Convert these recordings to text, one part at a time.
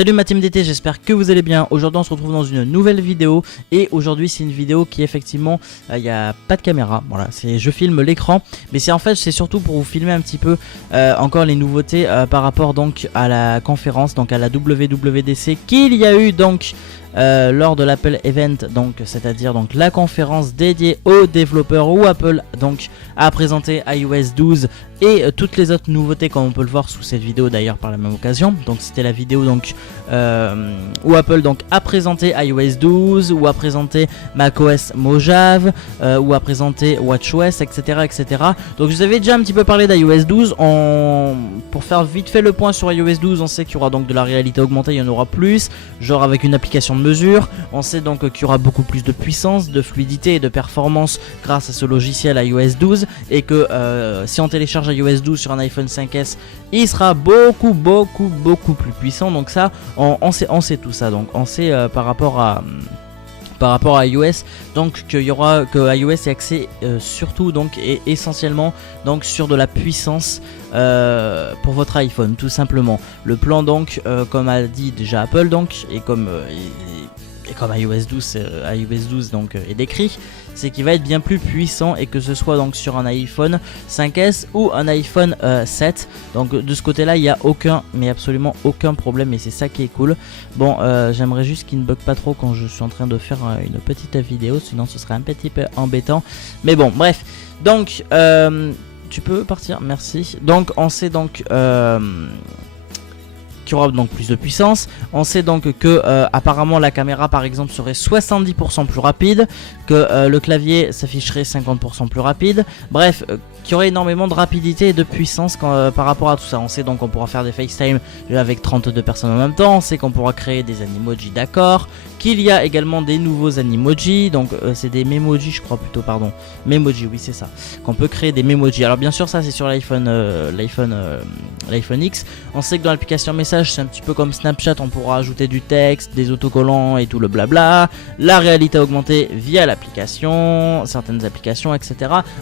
Salut ma team d'été, j'espère que vous allez bien. Aujourd'hui on se retrouve dans une nouvelle vidéo. Et aujourd'hui c'est une vidéo qui effectivement il n'y a pas de caméra. Voilà, je filme l'écran. Mais c'est en fait c'est surtout pour vous filmer un petit peu encore les nouveautés par rapport donc à la conférence, donc à la WWDC qu'il y a eu donc lors de l'Apple Event, donc c'est-à-dire donc la conférence dédiée aux développeurs où Apple donc a présenté iOS 12 et toutes les autres nouveautés comme on peut le voir sous cette vidéo d'ailleurs par la même occasion. Donc c'était la vidéo donc où Apple donc a présenté iOS 12, où a présenté macOS Mojave, où a présenté WatchOS, etc., etc. Donc je vous avais déjà un petit peu parlé d'iOS 12. Pour faire vite fait le point sur iOS 12, on sait qu'il y aura donc de la réalité augmentée, il y en aura plus, genre avec une application de mesure. On sait donc qu'il y aura beaucoup plus de puissance, de fluidité et de performance grâce à ce logiciel iOS 12, et que si on télécharge iOS 12 sur un iPhone 5S, il sera beaucoup plus puissant. Donc ça, on sait tout ça. Donc on sait par rapport à iOS, donc que iOS est axé surtout donc et essentiellement donc sur de la puissance pour votre iPhone, tout simplement. Le plan donc comme a dit déjà Apple donc et comme iOS 12 donc est décrit, c'est qu'il va être bien plus puissant, et que ce soit donc sur un iPhone 5S ou un iPhone 7. Donc de ce côté là il n'y a absolument aucun problème, et c'est ça qui est cool. Bon, j'aimerais juste qu'il ne bug pas trop quand je suis en train de faire une petite vidéo, sinon ce serait un petit peu embêtant, mais bon bref. Donc tu peux partir, merci. Donc on sait donc qu'il y aura donc plus de puissance. On sait donc que apparemment la caméra par exemple serait 70% plus rapide, que le clavier s'afficherait 50% plus rapide. Bref, qu'il y aurait énormément de rapidité et de puissance par rapport à tout ça. On sait donc qu'on pourra faire des FaceTime avec 32 personnes en même temps. On sait qu'on pourra créer des animojis, d'accord. Qu'il y a également des nouveaux animojis, donc c'est des memojis je crois plutôt, pardon. Memoji, oui c'est ça. Qu'on peut créer des memojis. Alors bien sûr ça c'est sur l'iPhone X. On sait que dans l'application message c'est un petit peu comme Snapchat, on pourra ajouter du texte, des autocollants et tout le blabla. La réalité augmentée via l'application, certaines applications, etc.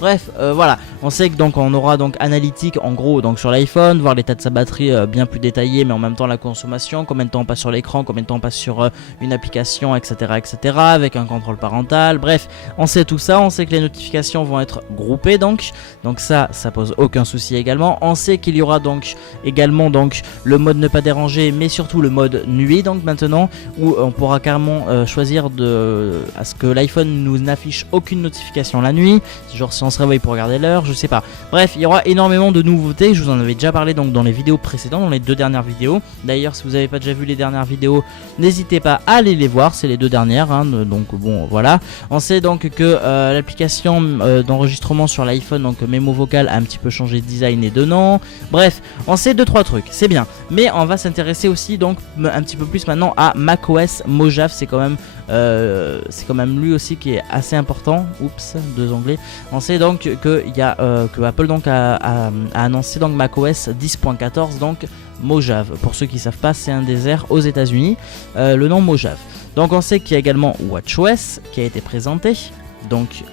Bref, voilà. On sait que donc on aura donc analytique en gros donc sur l'iPhone, voir l'état de sa batterie bien plus détaillé, mais en même temps la consommation, combien de temps on passe sur l'écran, combien de temps on passe sur une application, etc., etc., avec un contrôle parental. Bref, on sait tout ça. On sait que les notifications vont être groupées, donc ça pose aucun souci également. On sait qu'il y aura donc également donc le mode ne pas déranger, mais surtout le mode nuit donc maintenant, où on pourra carrément choisir à ce que l'iPhone nous n'affiche aucune notification la nuit, genre si on se réveille pour regarder l'heure, je sais pas. Bref, il y aura énormément de nouveautés. Je vous en avais déjà parlé donc dans les vidéos précédentes, dans les deux dernières vidéos. D'ailleurs, si vous n'avez pas déjà vu les dernières vidéos, n'hésitez pas à aller les voir, c'est les deux dernières hein, donc bon voilà. On sait donc que l'application d'enregistrement sur l'iPhone, donc mémo vocal, a un petit peu changé de design et de nom. Bref, on sait 2-3 trucs, c'est bien, mais on va s'intéresser aussi donc un petit peu plus maintenant à macOS Mojave. C'est quand même lui aussi qui est assez important. Oups, deux onglets. On sait donc que Apple donc a annoncé donc macOS 10.14 donc Mojave. Pour ceux qui savent pas, c'est un désert aux États-Unis, le nom Mojave. Donc on sait qu'il y a également WatchOS qui a été présenté. Donc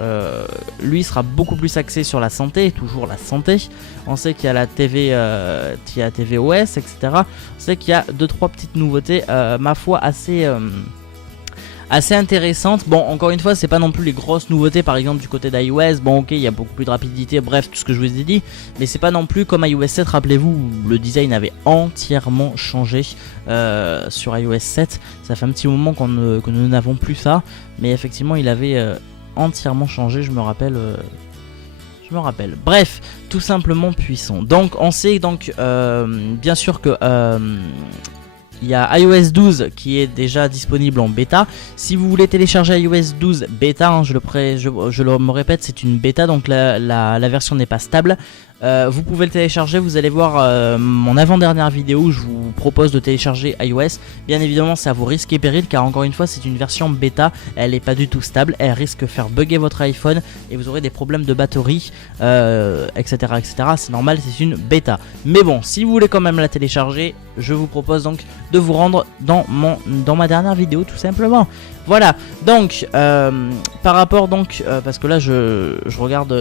lui sera beaucoup plus axé sur la santé, toujours la santé. On sait qu'il y a la TV, tvOS, etc. On sait qu'il y a 2-3 petites nouveautés, ma foi assez intéressante. Bon, encore une fois, c'est pas non plus les grosses nouveautés, par exemple du côté d'iOS. Bon, ok, il y a beaucoup plus de rapidité, bref, tout ce que je vous ai dit, mais c'est pas non plus comme iOS 7. Rappelez-vous, le design avait entièrement changé sur iOS 7. Ça fait un petit moment que nous n'avons plus ça, mais effectivement, il avait entièrement changé, je me rappelle. Bref, tout simplement puissant. Donc, on sait donc bien sûr que il y a iOS 12 qui est déjà disponible en bêta. Si vous voulez télécharger iOS 12 bêta, hein, je me répète, c'est une bêta, donc la version n'est pas stable. Vous pouvez le télécharger, vous allez voir mon avant-dernière vidéo où je vous propose de télécharger iOS. Bien évidemment c'est à vos risques et périls, car encore une fois c'est une version bêta, elle n'est pas du tout stable, elle risque de faire bugger votre iPhone et vous aurez des problèmes de batterie, etc., etc. C'est normal, c'est une bêta. Mais bon, si vous voulez quand même la télécharger, je vous propose donc de vous rendre dans ma dernière vidéo tout simplement. Voilà, donc par rapport donc parce que là je regarde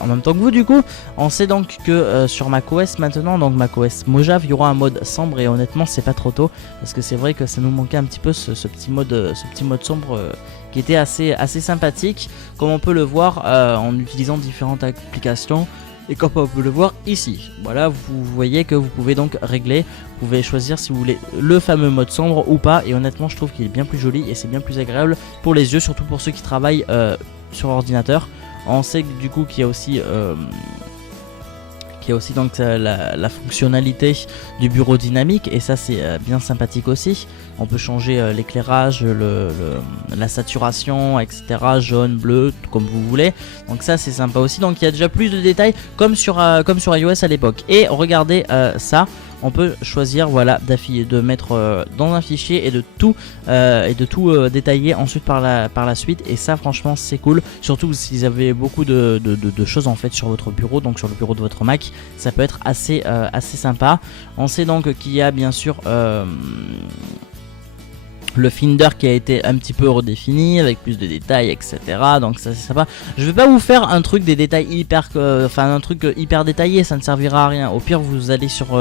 en même temps que vous du coup, on sait donc que sur macOS maintenant, donc macOS Mojave, il y aura un mode sombre et honnêtement c'est pas trop tôt parce que c'est vrai que ça nous manquait un petit peu ce petit mode sombre qui était assez sympathique, comme on peut le voir en utilisant différentes applications. Et comme on peut le voir ici, voilà, vous voyez que vous pouvez donc régler, vous pouvez choisir si vous voulez le fameux mode sombre ou pas. Et honnêtement, je trouve qu'il est bien plus joli et c'est bien plus agréable pour les yeux, surtout pour ceux qui travaillent sur ordinateur. On sait que du coup qu'il y a aussi donc la fonctionnalité du bureau dynamique et ça c'est bien sympathique aussi. On peut changer l'éclairage, la saturation, etc. Jaune, bleu, comme vous voulez. Donc ça c'est sympa aussi. Donc il y a déjà plus de détails comme sur iOS à l'époque. Et regardez ça. On peut choisir voilà de mettre dans un fichier et de tout détailler ensuite par la suite, et ça franchement c'est cool, surtout si vous avez beaucoup de choses en fait sur votre bureau, donc sur le bureau de votre Mac, ça peut être assez sympa. On sait donc qu'il y a bien sûr le Finder qui a été un petit peu redéfini avec plus de détails, etc. Donc ça c'est sympa. Je vais pas vous faire un truc des détails hyper détaillé, ça ne servira à rien. Au pire vous allez sur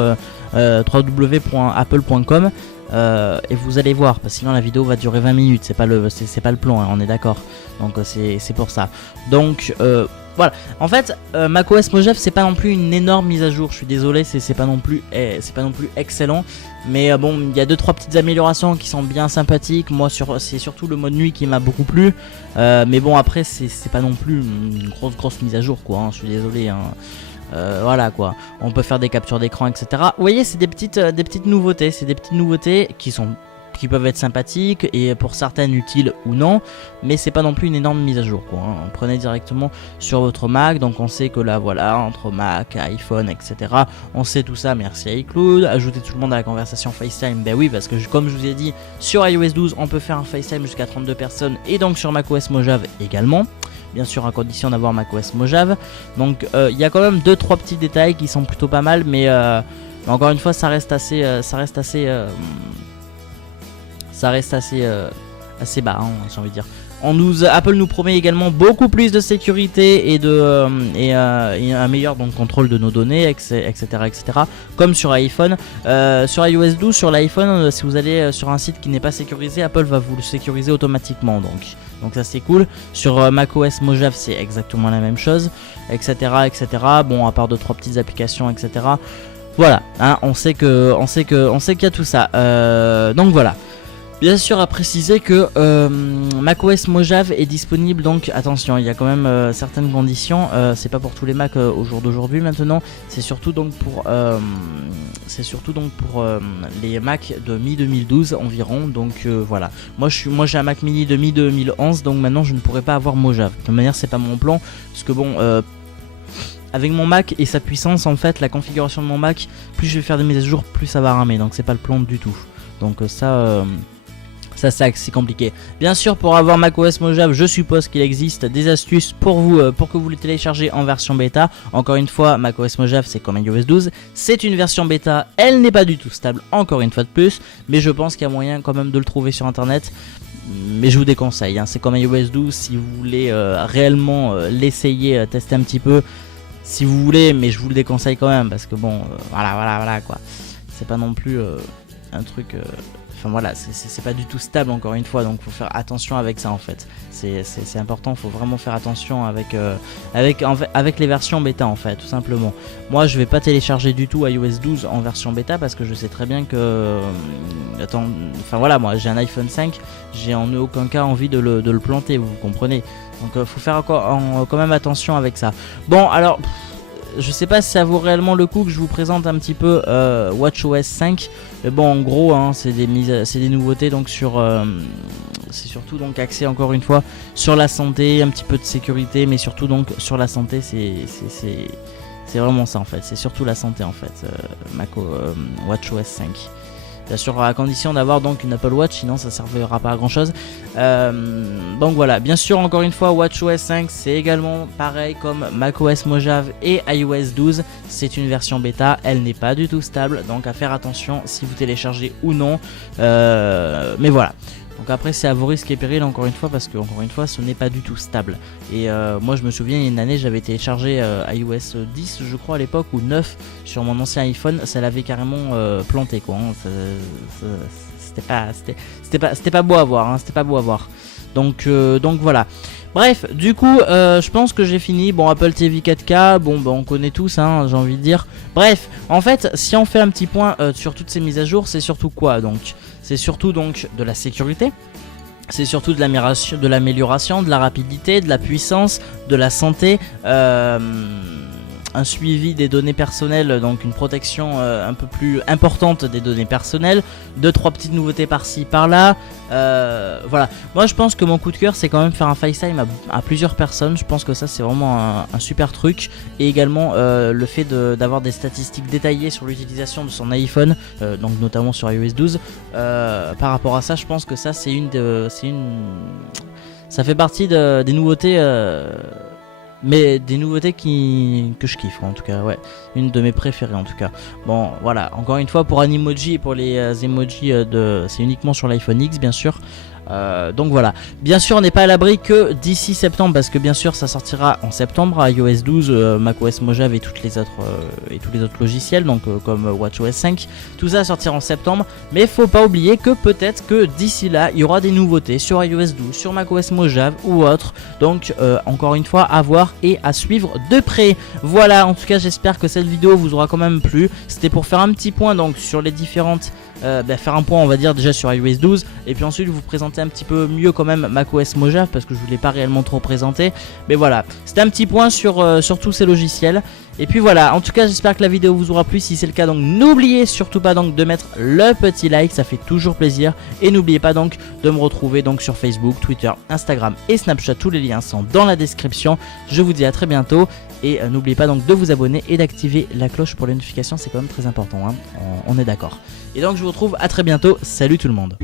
www.apple.com et vous allez voir, parce que sinon la vidéo va durer 20 minutes, c'est pas le plan, hein, on est d'accord. Donc c'est pour ça. Donc voilà, en fait macOS Mojave c'est pas non plus une énorme mise à jour, je suis désolé, c'est pas non plus excellent, mais bon il y a 2-3 petites améliorations qui sont bien sympathiques. Moi c'est surtout le mode nuit qui m'a beaucoup plu, mais bon après c'est pas non plus une grosse mise à jour quoi, hein, je suis désolé hein. Voilà quoi, on peut faire des captures d'écran, etc. Vous voyez, c'est des petites nouveautés, qui peuvent être sympathiques et pour certaines utiles ou non, mais c'est pas non plus une énorme mise à jour quoi, hein. On prenait directement sur votre Mac, donc on sait que là voilà, entre Mac, iPhone, etc. on sait tout ça, merci à iCloud. Ajouter tout le monde à la conversation FaceTime, ben oui, parce que comme je vous ai dit, sur iOS 12 on peut faire un FaceTime jusqu'à 32 personnes et donc sur macOS Mojave également, bien sûr à condition d'avoir macOS Mojave. Donc il y a quand même 2-3 petits détails qui sont plutôt pas mal, mais encore une fois ça reste assez bas, hein, j'ai envie de dire. Apple nous promet également beaucoup plus de sécurité et un meilleur donc, contrôle de nos données, etc., comme sur iPhone. Sur iOS 12, sur l'iPhone, si vous allez sur un site qui n'est pas sécurisé, Apple va vous le sécuriser automatiquement. Donc ça c'est cool. Sur macOS Mojave c'est exactement la même chose, etc., Bon, à part 2-3 petites applications, etc. Voilà, hein, on sait qu'il y a tout ça. Donc voilà. Bien sûr à préciser que macOS Mojave est disponible, donc attention, il y a quand même certaines conditions, c'est pas pour tous les Mac au jour d'aujourd'hui maintenant, c'est surtout donc pour les Mac de mi-2012 environ, donc voilà. Moi j'ai un Mac mini de mi-2011, donc maintenant je ne pourrais pas avoir Mojave. De toute manière c'est pas mon plan, parce que bon... avec mon Mac et sa puissance, en fait, la configuration de mon Mac, plus je vais faire des mises à jour, plus ça va ramer, donc c'est pas le plan du tout. Donc ça c'est assez compliqué. Bien sûr, pour avoir macOS Mojave, je suppose qu'il existe des astuces pour vous, pour que vous le téléchargez en version bêta. Encore une fois, macOS Mojave c'est comme iOS 12, c'est une version bêta, elle n'est pas du tout stable, encore une fois de plus, mais je pense qu'il y a moyen quand même de le trouver sur internet. Mais je vous déconseille, hein, c'est comme iOS 12, si vous voulez réellement l'essayer, tester un petit peu, si vous voulez, mais je vous le déconseille quand même, parce que bon, voilà quoi, c'est pas non plus un truc... Enfin voilà, c'est pas du tout stable encore une fois, donc faut faire attention avec ça en fait. C'est important, faut vraiment faire attention avec les versions bêta en fait, tout simplement. Moi je vais pas télécharger du tout iOS 12 en version bêta parce que je sais très bien que... enfin voilà, moi j'ai un iPhone 5, j'ai en aucun cas envie de le planter, vous comprenez. Donc faut faire quand même attention avec ça. Bon alors... je sais pas si ça vaut réellement le coup que je vous présente un petit peu WatchOS 5. Mais bon, en gros, hein, c'est des nouveautés donc c'est surtout donc axé encore une fois sur la santé, un petit peu de sécurité, mais surtout donc sur la santé. C'est vraiment ça en fait. C'est surtout la santé en fait. WatchOS 5. Bien sûr à condition d'avoir donc une Apple Watch, sinon ça ne servira pas à grand chose. Donc voilà, bien sûr encore une fois WatchOS 5 c'est également pareil comme macOS Mojave et iOS 12, c'est une version bêta, elle n'est pas du tout stable, donc à faire attention si vous téléchargez ou non, mais voilà. Donc après c'est à vos risques et périls encore une fois, parce que encore une fois ce n'est pas du tout stable. Et moi je me souviens, il y a une année j'avais téléchargé iOS 10 je crois à l'époque, ou 9 sur mon ancien iPhone, ça l'avait carrément planté quoi, hein. C'était pas beau à voir, hein, c'était pas beau à voir. Donc voilà. Bref, du coup, je pense que j'ai fini. Bon, Apple TV 4K, bon, bah, on connaît tous, hein, j'ai envie de dire. Bref, en fait, si on fait un petit point sur toutes ces mises à jour, c'est surtout quoi donc? C'est surtout donc de la sécurité. C'est surtout de l'amélioration, de la rapidité, de la puissance, de la santé, un suivi des données personnelles, donc une protection un peu plus importante des données personnelles, 2-3 petites nouveautés par-ci par-là, voilà. Moi je pense que mon coup de cœur c'est quand même faire un FaceTime à plusieurs personnes. Je pense que ça c'est vraiment un super truc, et également le fait d'avoir des statistiques détaillées sur l'utilisation de son iPhone, donc notamment sur iOS 12. Par rapport à ça, je pense que ça ça fait partie des nouveautés, mais des nouveautés que je kiffe en tout cas, ouais, une de mes préférées en tout cas. Bon voilà, encore une fois pour Animoji et pour les emojis c'est uniquement sur l'iPhone X bien sûr. Donc voilà, bien sûr on n'est pas à l'abri que d'ici septembre, parce que bien sûr ça sortira en septembre à iOS 12, macOS Mojave et tous les autres logiciels, donc comme WatchOS 5, tout ça sortira en septembre. Mais faut pas oublier que peut-être que d'ici là il y aura des nouveautés sur iOS 12, sur macOS Mojave ou autre. Donc encore une fois à voir et à suivre de près. Voilà, en tout cas j'espère que cette vidéo vous aura quand même plu. C'était pour faire un petit point donc sur les différentes faire un point on va dire déjà sur iOS 12, et puis ensuite vous présenter un petit peu mieux quand même macOS Mojave, parce que je vous l'ai pas réellement trop présenté. Mais voilà, c'était un petit point sur tous ces logiciels. Et puis voilà, en tout cas j'espère que la vidéo vous aura plu. Si c'est le cas, donc n'oubliez surtout pas donc de mettre le petit like, ça fait toujours plaisir. Et n'oubliez pas donc de me retrouver donc sur Facebook, Twitter, Instagram et Snapchat. Tous les liens sont dans la description. Je vous dis à très bientôt, et n'oubliez pas donc de vous abonner et d'activer la cloche pour les notifications, c'est quand même très important, hein. On est d'accord. Et donc je vous retrouve à très bientôt, salut tout le monde.